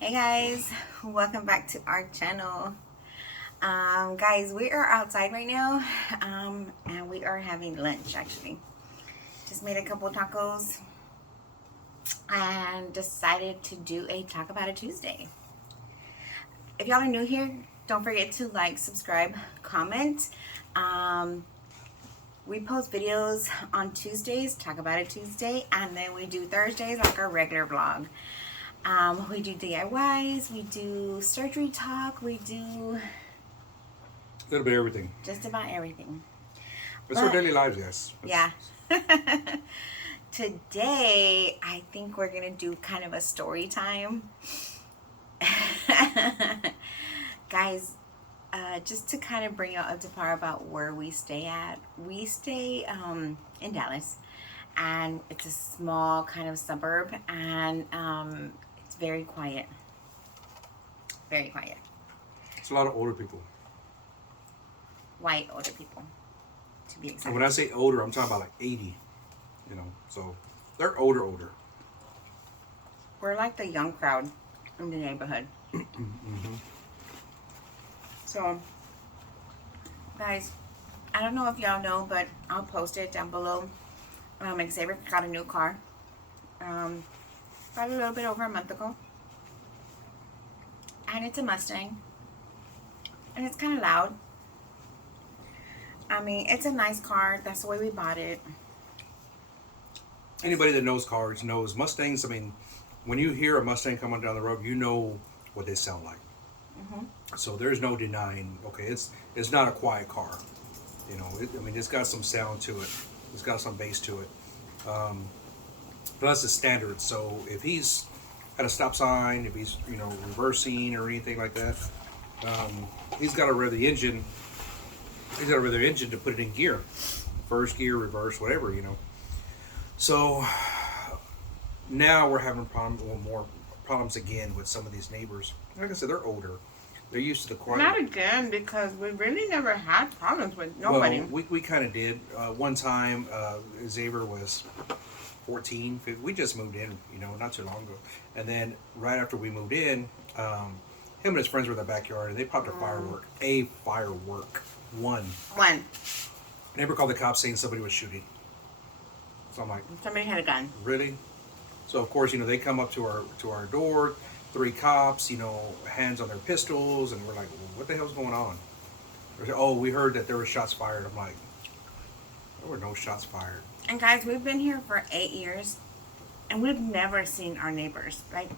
Hey guys, welcome back to our channel. Guys, we are outside right now, and we are having lunch actually. Just made a couple tacos and decided to do a Talk About It Tuesday. If y'all are new here, don't forget to like, subscribe, comment. We post videos on Tuesdays, Talk About It Tuesday, and then we do Thursdays like our regular vlog. We do DIYs, we do surgery talk, we do A little bit of everything. just about everything. It's our daily lives, yes. Yeah. Today, I think we're going to do kind of a story time. Guys, just to kind of bring you up to par about where we stay at. We stay in Dallas, and it's a small kind of suburb, and it's very quiet. Very quiet. It's a lot of older people. White older people, to be exact. And when I say older, I'm talking about like 80, so they're older. We're like the young crowd in the neighborhood. Mm-hmm. So, guys, I don't know if y'all know, but I'll post it down below. Xavier got a new car. Probably a little bit over a month ago. And it's a Mustang. And it's kind of loud. I mean, it's a nice car. That's the way we bought it. Anybody that knows cars knows Mustangs. I mean, when you hear a Mustang coming down the road, you know what they sound like. Mm-hmm. So there's no denying. Okay, it's not a quiet car. It's got some sound to it. It's got some bass to it. Plus it's standard. So if he's at a stop sign, if he's reversing or anything like that, he's got to rev the engine. He's got to rev the engine to put it in gear, first gear, reverse, whatever. So now we're having more problems again with some of these neighbors. Like I said, they're older. They're used to the quiet. Not again, because we really never had problems with nobody. Well, we kind of did. One time, Xavier was 14, 15. We just moved in, not too long ago. And then right after we moved in, him and his friends were in the backyard, and they popped a firework. A firework. One. Neighbor called the cops saying somebody was shooting. So I'm like, Somebody had a gun. Really? So of course, they come up to our door. 3 cops, hands on their pistols, and we're like, well, what the hell's going on? Oh, we heard that there were shots fired. I'm like, there were no shots fired. And guys, we've been here for 8 years, and we've never seen our neighbors. Like,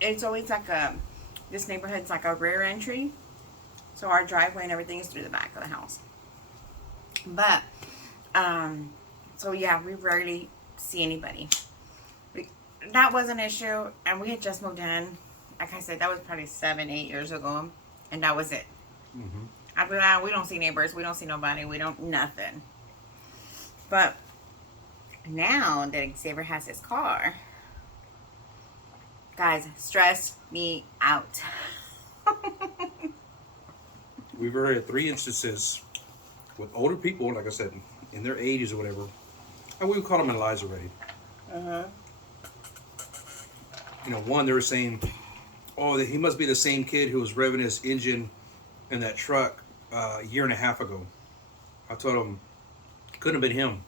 it's always like this neighborhood's like a rear entry, so our driveway and everything is through the back of the house. But, so yeah, we rarely see anybody. That was an issue, and we had just moved in. Like I said, that was probably 7, 8 years ago, and that was it. Mm-hmm. After that, we don't see neighbors, we don't see nobody, we don't nothing. But now that Xavier has his car, guys, stress me out. We've already had 3 instances with older people, like I said, in their 80s or whatever, and we would call them in lies already. Uh-huh. One, they were saying, oh, he must be the same kid who was revving his engine in that truck a year and a half ago. I told him, couldn't have been him.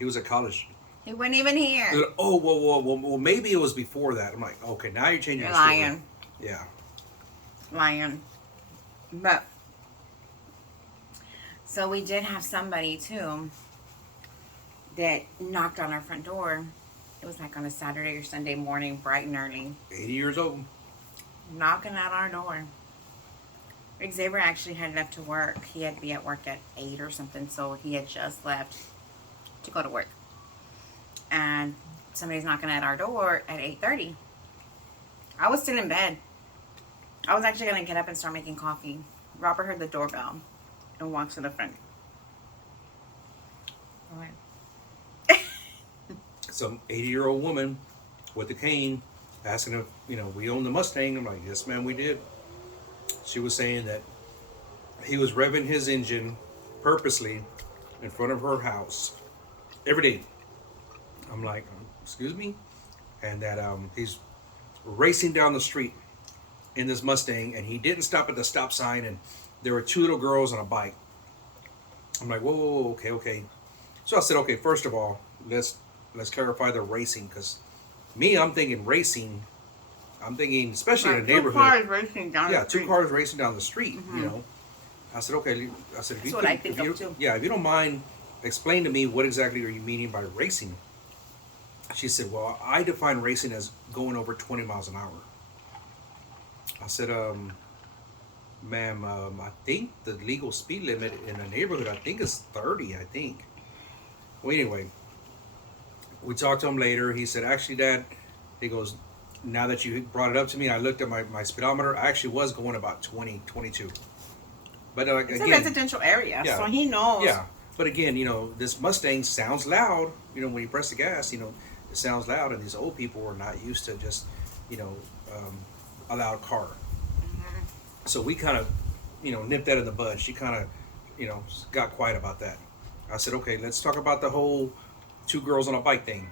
He was at college. He wasn't even here. Like, oh, well, maybe it was before that. I'm like, okay, now you're changing You're the story. lying. Yeah. Lying. But, so we did have somebody, too, that knocked on our front door. It was like on a Saturday or Sunday morning, bright and early. 80 years old. Knocking at our door. Xavier actually had left to work. He had to be at work at 8 or something, so he had just left to go to work. And somebody's knocking at our door at 8:30. I was still in bed. I was actually going to get up and start making coffee. Robert heard the doorbell and walks to the front. All right. Some 80-year-old woman with a cane asking if, we own the Mustang. I'm like, yes, ma'am, we did. She was saying that he was revving his engine purposely in front of her house every day. I'm like, excuse me? And that he's racing down the street in this Mustang, and he didn't stop at the stop sign, and there were two little girls on a bike. I'm like, whoa, whoa, whoa, okay. So I said, okay, first of all, let's clarify the racing, because me, I'm thinking racing. I'm thinking, especially in a neighborhood. Two cars racing down the street. Two cars racing down the street. You know, I said, okay. I said, That's what I think of too. Yeah, if you don't mind, explain to me what exactly are you meaning by racing. She said, well, I define racing as going over 20 miles an hour. I said, ma'am, I think the legal speed limit in a neighborhood, I think, is 30, I think. Well, anyway, we talked to him later. He said, actually, Dad, he goes, now that you brought it up to me, I looked at my speedometer. I actually was going about 20, 22. But it's a residential area, so he knows. Yeah, but again, you know, this Mustang sounds loud. You know, when you press the gas, you know, it sounds loud, and these old people are not used to just, you know, a loud car. So we kind of, you know, nipped that in the bud. She kind of, you know, got quiet about that. I said, okay, let's talk about the whole two girls on a bike thing.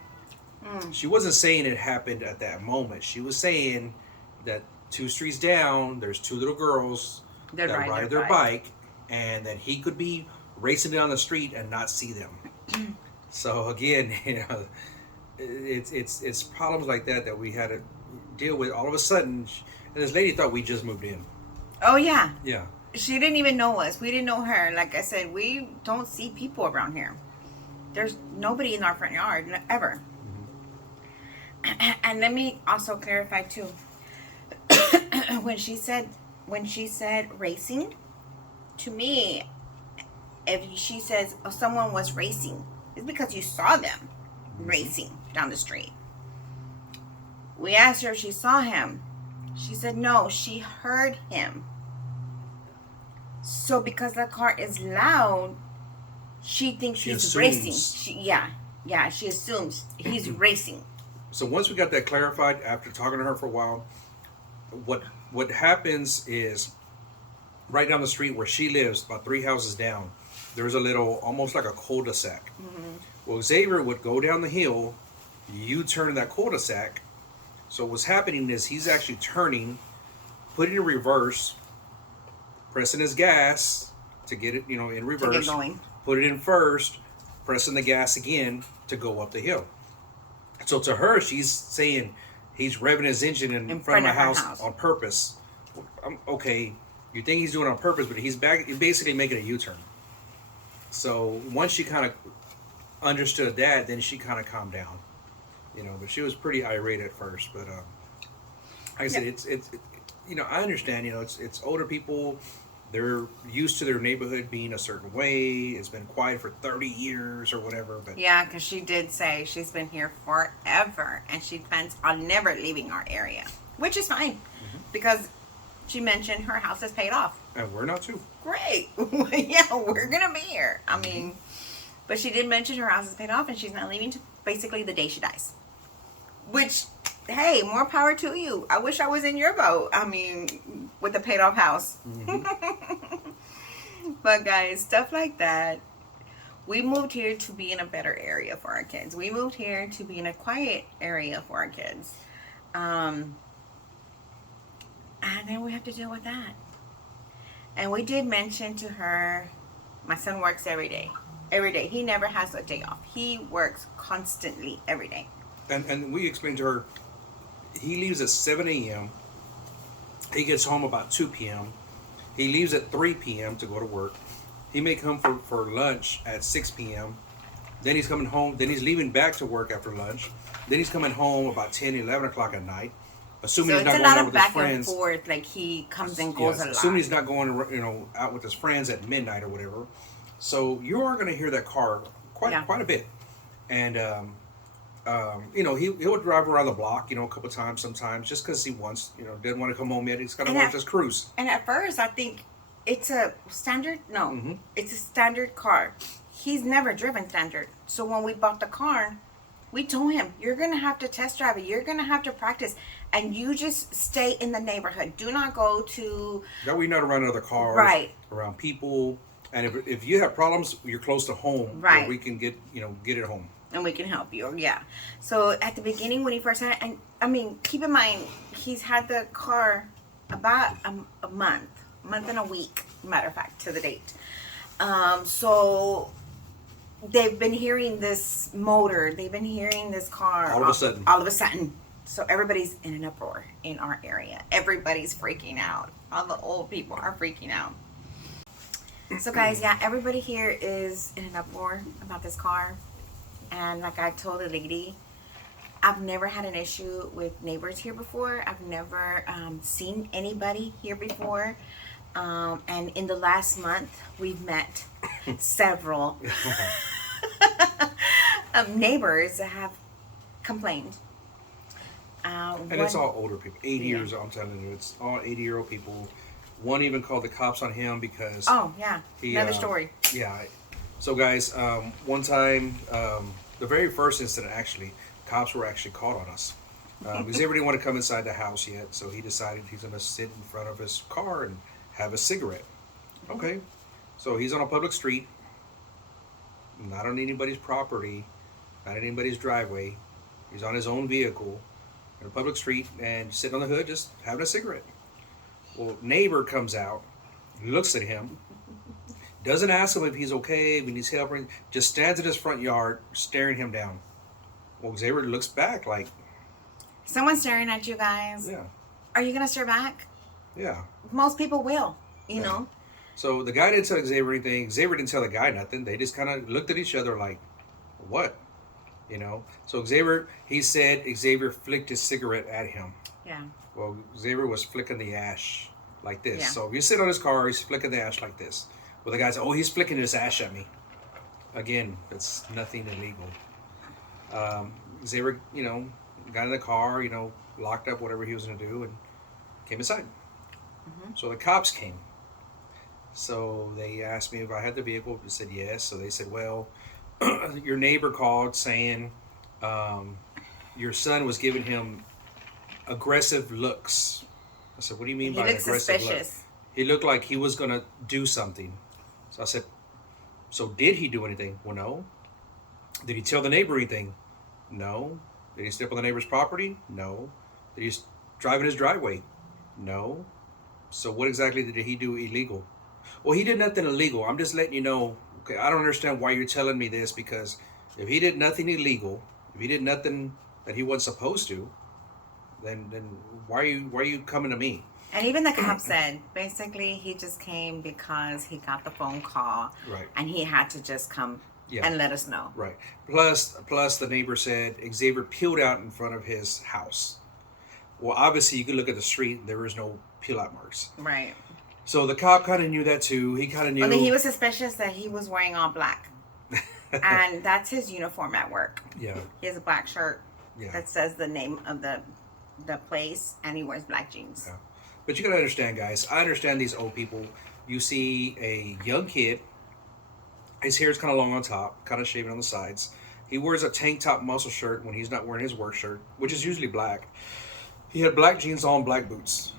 She wasn't saying it happened at that moment. She was saying that 2 streets down, there's two little girls that ride their bike, and that he could be racing down the street and not see them. So again, you know, it's problems like that we had to deal with. All of a sudden, and this lady thought we just moved in. Oh yeah. Yeah. She didn't even know us. We didn't know her. Like I said, we don't see people around here. There's nobody in our front yard ever. And let me also clarify too. when she said racing, to me, if she says someone was racing, it's because you saw them racing down the street. We asked her if she saw him. She said no, she heard him. So because the car is loud, she thinks he's racing. She assumes he's racing. So once we got that clarified, after talking to her for a while, what happens is, right down the street where she lives, about 3 houses down, there's a little, almost like a cul-de-sac. Well, Xavier would go down the hill, U-turn that cul-de-sac. So what's happening is he's actually turning, putting it in reverse, pressing his gas to get it, you know, in reverse. To get going. Put it in first, pressing the gas again to go up the hill. So to her, she's saying he's revving his engine in front of my house on purpose. Okay, you think he's doing it on purpose, but he's basically making a U-turn. So once she kind of understood that, then she kind of calmed down. You know, but she was pretty irate at first. But like I said, it's you know, I understand. You know, it's older people. They're used to their neighborhood being a certain way. It's been quiet for 30 years or whatever. But yeah, because she did say she's been here forever, and she plans on never leaving our area, which is fine, because she mentioned her house is paid off. And we're not too. Great. Yeah, we're going to be here. I mean, but she did mention her house is paid off, and she's not leaving to basically the day she dies. Which, hey, more power to you. I wish I was in your boat. I mean, with a paid off house. But guys, stuff like that. We moved here to be in a better area for our kids. We moved here to be in a quiet area for our kids. And then we have to deal with that. And we did mention to her, my son works every day. Every day. He never has a day off. He works constantly every day. And we explained to her, he leaves at 7 a.m. He gets home about 2 p.m. He leaves at 3 p.m. to go to work. He may come for lunch at 6 p.m. Then he's coming home. Then he's leaving back to work after lunch. Then he's coming home about 10, 11 o'clock at night. Assuming he's not going out with his friends. So it's a lot of back and forth. Like he comes and goes a lot. Assuming he's not going, you know, out with his friends at midnight or whatever. So you are going to hear that car quite a bit. And you know, he'll drive around the block, you know, a couple times sometimes, just because he wants, you know, doesn't want to come home yet. He's got to want to just cruise. And at first, I think it's a standard. No, it's a standard car. He's never driven standard. So when we bought the car, we told him, you're going to have to test drive it. You're going to have to practice. And you just stay in the neighborhood. Do not go to... That way you're not around other cars. Right. Around people. And if you have problems, you're close to home. Right. Where we can get it home. And we can help you. Yeah. So at the beginning when he first had it, and I mean, keep in mind, he's had the car about a month and a week, matter of fact, to the date. So they've been hearing this motor, they've been hearing this car All of a sudden. So everybody's in an uproar in our area. Everybody's freaking out. All the old people are freaking out. So guys, yeah, everybody here is in an uproar about this car. And like I told the lady, I've never had an issue with neighbors here before. I've never seen anybody here before. And in the last month, we've met several neighbors that have complained. And it's all older people, 80 years. I'm telling you, it's all 80-year-old people. One even called the cops on him because. Oh yeah, another story. Yeah. So guys, one time, the very first incident actually, cops were actually called on us because they didn't want to come inside the house yet. So he decided he's going to sit in front of his car and have a cigarette. Okay. So he's on a public street, not on anybody's property, not in anybody's driveway. He's on his own vehicle in a public street and sitting on the hood just having a cigarette. Well, neighbor comes out, looks at him, doesn't ask him if he's okay, if he needs help, or just stands in his front yard staring him down. Well, Xavier looks back like... Someone's staring at you guys. Yeah. Are you going to stare back? Yeah. Most people will, you know. So the guy didn't tell Xavier anything. Xavier didn't tell the guy nothing. They just kind of looked at each other like, what? You know? So Xavier, he said Xavier flicked his cigarette at him. Yeah. Well, Xavier was flicking the ash like this. Yeah. So if you sit on his car, he's flicking the ash like this. Well, the guy said, oh, he's flicking his ash at me. Again, it's nothing illegal. Xavier, you know, got in the car, you know, locked up whatever he was going to do and came inside. Mm-hmm. So the cops came. So they asked me if I had the vehicle. I said yes. So they said, well, your neighbor called saying your son was giving him aggressive looks. I said, what do you mean by aggressive looks? He looked like he was going to do something. So I said, so did he do anything? Well, no. Did he tell the neighbor anything? No. Did he step on the neighbor's property? No. Did he drive in his driveway? No. So what exactly did he do illegal? Well, he did nothing illegal. I'm just letting you know. Okay, I don't understand why you're telling me this, because if he did nothing illegal, if he did nothing that he wasn't supposed to, then why are you coming to me? And even the cop said, basically, he just came because he got the phone call. Right. And he had to just come and let us know. Right. Plus, the neighbor said Xavier peeled out in front of his house. Well, obviously, you could look at the street. There was no peel out marks. Right. So the cop kind of knew that, too. He kind of knew. Well, he was suspicious that he was wearing all black. And that's his uniform at work. Yeah. He has a black shirt that says the name of the place, and he wears black jeans. Yeah. But you gotta understand, guys. I understand these old people. You see a young kid. His hair's kind of long on top, kind of shaving on the sides. He wears a tank top muscle shirt when he's not wearing his work shirt, which is usually black. He had black jeans on, black boots.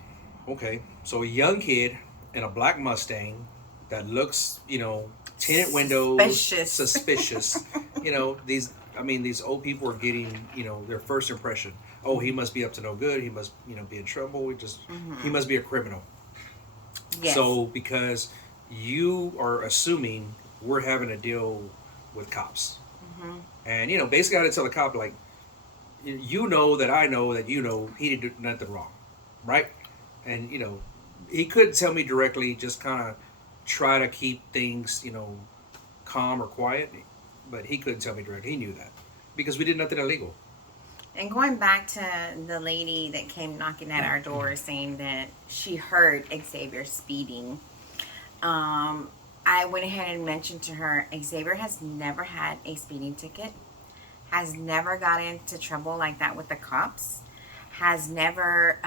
Okay, so a young kid in a black Mustang that looks, you know, tinted windows, suspicious. You know, these old people are getting, you know, their first impression. Oh, he must be up to no good. He must, you know, be in trouble. He must be a criminal. Yes. So because you are assuming we're having to deal with cops. Mm-hmm. And, you know, basically I had to tell the cop, like, you know that I know that you know he did nothing wrong, right? And, you know, he couldn't tell me directly, just kind of try to keep things, you know, calm or quiet. But he couldn't tell me directly. He knew that because we did nothing illegal. And going back to the lady that came knocking at our door saying that she heard Xavier speeding, I went ahead and mentioned to her, Xavier has never had a speeding ticket, has never got into trouble like that with the cops, has never,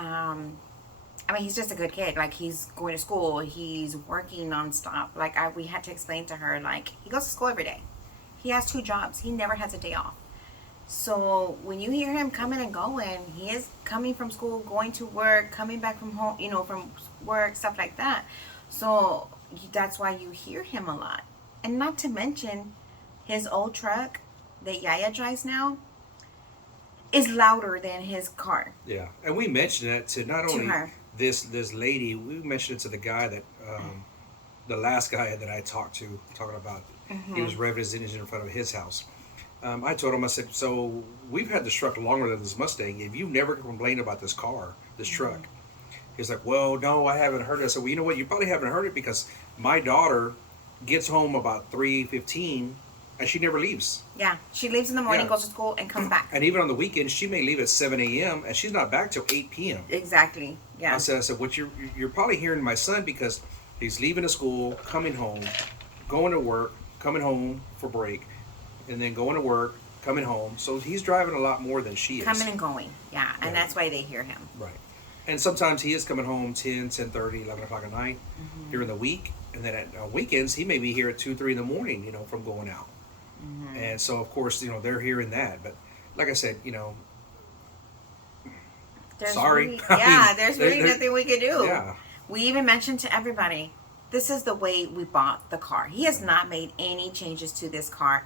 he's just a good kid. Like, he's going to school, he's working nonstop. Like, we had to explain to her, like, he goes to school every day. He has 2 jobs. He never has a day off. So when you hear him coming and going, he is coming from school, going to work, coming back from home, you know, from work, stuff like that. So that's why you hear him a lot. And not to mention, his old truck that YaYa drives now is louder than his car. Yeah, and we mentioned that to not only this lady, we mentioned it to the guy that the last guy that I talked to, talking about he was revving his engine in front of his house. I told him, I said, so we've had this truck longer than this Mustang. If you've never complained about this car, this truck, he's like, well, no, I haven't heard it. I said, well, you know what? You probably haven't heard it because my daughter gets home about 3:15 and she never leaves. Yeah, she leaves in the morning, goes to school, and comes back. And even on the weekends, she may leave at 7 a.m. and she's not back till 8 p.m. Exactly. Yeah. I said, what you're probably hearing my son because he's leaving to school, coming home, going to work, coming home for break, and then going to work, coming home. So he's driving a lot more than she is. Coming and going. Yeah, and that's why they hear him. Right. And sometimes he is coming home 10, 10:30, 11 o'clock at night during the week. And then at weekends, he may be here at 2, 3 in the morning, from going out. And so, of course, they're hearing that. But like I said, sorry. Really, there's really nothing we can do. Yeah. We even mentioned to everybody, this is the way we bought the car. He has not made any changes to this car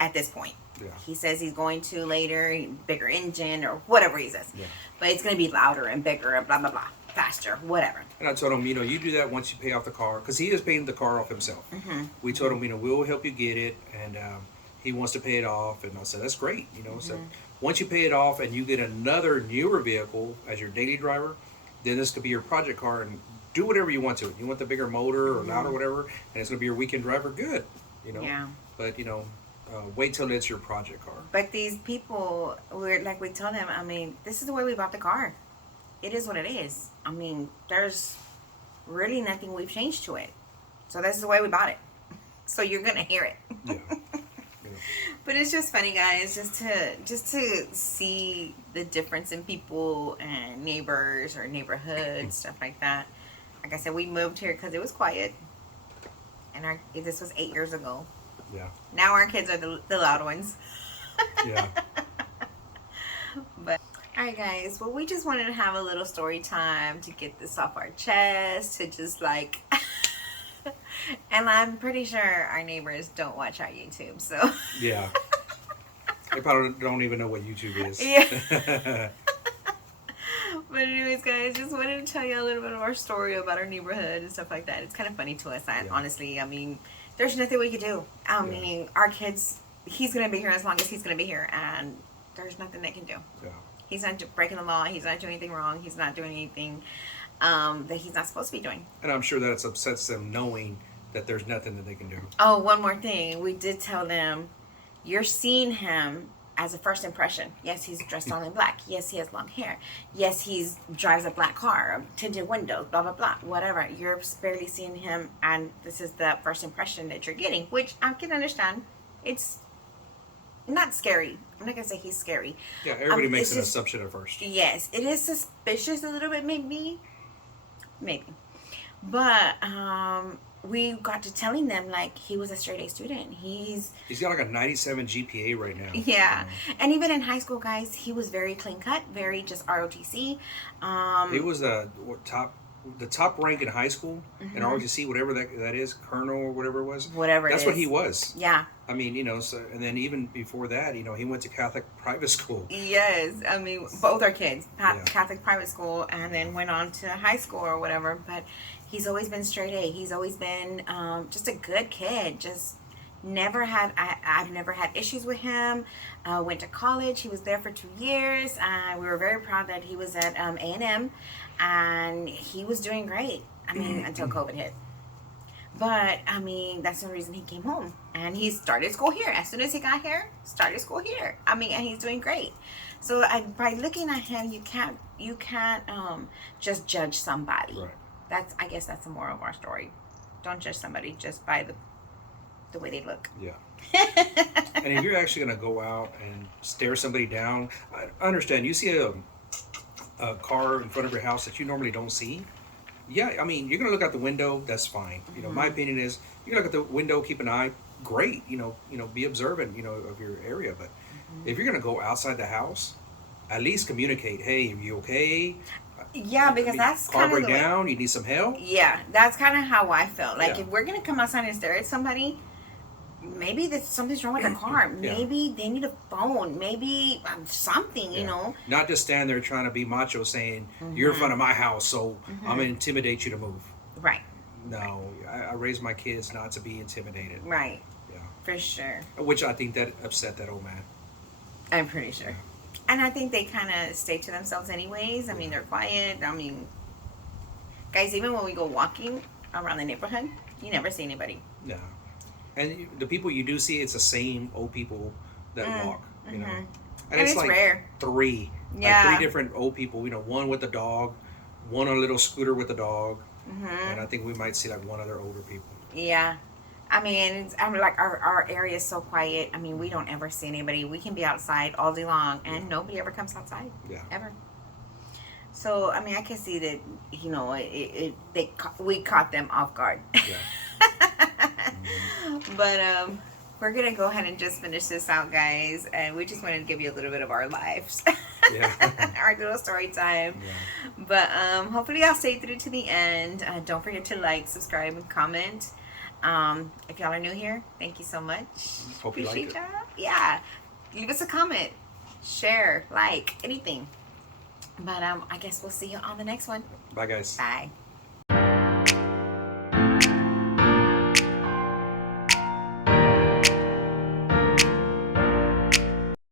at this point. Yeah. He says he's going to later, bigger engine or whatever he says. Yeah. But it's going to be louder and bigger and blah, blah, blah, faster, whatever. And I told him, you do that once you pay off the car, because he is paying the car off himself. We told him, we'll help you get it, and he wants to pay it off. And I said, that's great, So once you pay it off and you get another newer vehicle as your daily driver, then this could be your project car, and do whatever you want to it. You want the bigger motor or louder, whatever, and it's going to be your weekend driver, good, Yeah. But, wait till it's your project car. But these people, we tell them, this is the way we bought the car. It is what it is. There's really nothing we've changed to it. So this is the way we bought it. So you're going to hear it. Yeah. But it's just funny, guys, just to see the difference in people and neighbors or neighborhoods, stuff like that. Like I said, we moved here because it was quiet. And this was 8 years ago. Yeah. Now our kids are the loud ones. Yeah. But all right, guys. Well, we just wanted to have a little story time to get this off our chest, to just and I'm pretty sure our neighbors don't watch our YouTube, so. Yeah. They probably don't even know what YouTube is. Yeah. But anyways, guys, just wanted to tell you a little bit of our story about our neighborhood and stuff like that. It's kind of funny to us, honestly. There's nothing we could do. Our kids, he's going to be here as long as he's going to be here, and there's nothing they can do. Yeah. He's not breaking the law. He's not doing anything wrong. He's not doing anything that he's not supposed to be doing. And I'm sure that it upsets them knowing that there's nothing that they can do. Oh, one more thing. We did tell them, you're seeing him as a first impression. Yes, he's dressed all in black. Yes, he has long hair. Yes, he drives a black car, tinted windows, blah, blah, blah, whatever. You're barely seeing him, and this is the first impression that you're getting, which I can understand. It's not scary. I'm not going to say he's scary. Yeah, everybody makes an assumption at first. Yes, it is suspicious a little bit, maybe. But we got to telling them he was a straight A student. He's got a 97 GPA right now. Yeah. And even in high school, guys, he was very clean cut, very just ROTC. He was the top rank in high school in ROTC, whatever that is, colonel or whatever it was. That's what he was. Yeah. So, and then even before that, he went to Catholic private school. Yes. Both our kids, Catholic private school, and then went on to high school or whatever. But he's always been straight A. He's always been just a good kid. Just never had, I've never had issues with him. Went to college. He was there for 2 years. We were very proud that he was at A&M, and he was doing great. Until COVID hit. But, that's the reason he came home. And he started school here. As soon as he got here, started school here. And he's doing great. So by looking at him, you can't just judge somebody. Right. I guess that's the moral of our story. Don't judge somebody just by the way they look. Yeah. And if you're actually going to go out and stare somebody down, I understand. You see a car in front of your house that you normally don't see. Yeah, you're going to look out the window. That's fine. My opinion is you look at the window, keep an eye. Great. Be observant. Of your area. But if you're going to go outside the house, at least communicate. Hey, are you okay? Yeah, because that's car kind of break down. You need some help. Yeah, that's kind of how I felt. If we're going to come outside and stare at somebody, maybe something's wrong with their car. Yeah. Maybe they need a phone. Maybe something, you know. Not just stand there trying to be macho saying, you're in front of my house, so I'm going to intimidate you to move. Right. No, I raised my kids not to be intimidated. Right. Yeah. For sure. Which I think that upset that old man. I'm pretty sure. And I think they kind of stay to themselves anyways. I mean, they're quiet. I mean, guys, even when we go walking around the neighborhood, you never see anybody. Yeah. And the people you do see, it's the same old people that walk, you know. And it's like rare. Three. Yeah. Like 3 different old people, you know, one with a dog, one on a little scooter with a dog. And I think we might see like one other older people. Yeah. I mean, I'm like, our area is so quiet. I mean, we don't ever see anybody. We can be outside all day long, and nobody ever comes outside. Yeah. Ever. So, I mean, I can see that, you know, we caught them off guard. Yeah. But we're going to go ahead and just finish this out, guys. And we just wanted to give you a little bit of our lives. Yeah. Our little story time. Yeah. But hopefully y'all stay through to the end. Don't forget to like, subscribe, and comment. If y'all are new here, thank you so much. Hope you Appreciate liked y'all. Yeah. Leave us a comment. Share. Like. Anything. But I guess we'll see you on the next one. Bye, guys. Bye.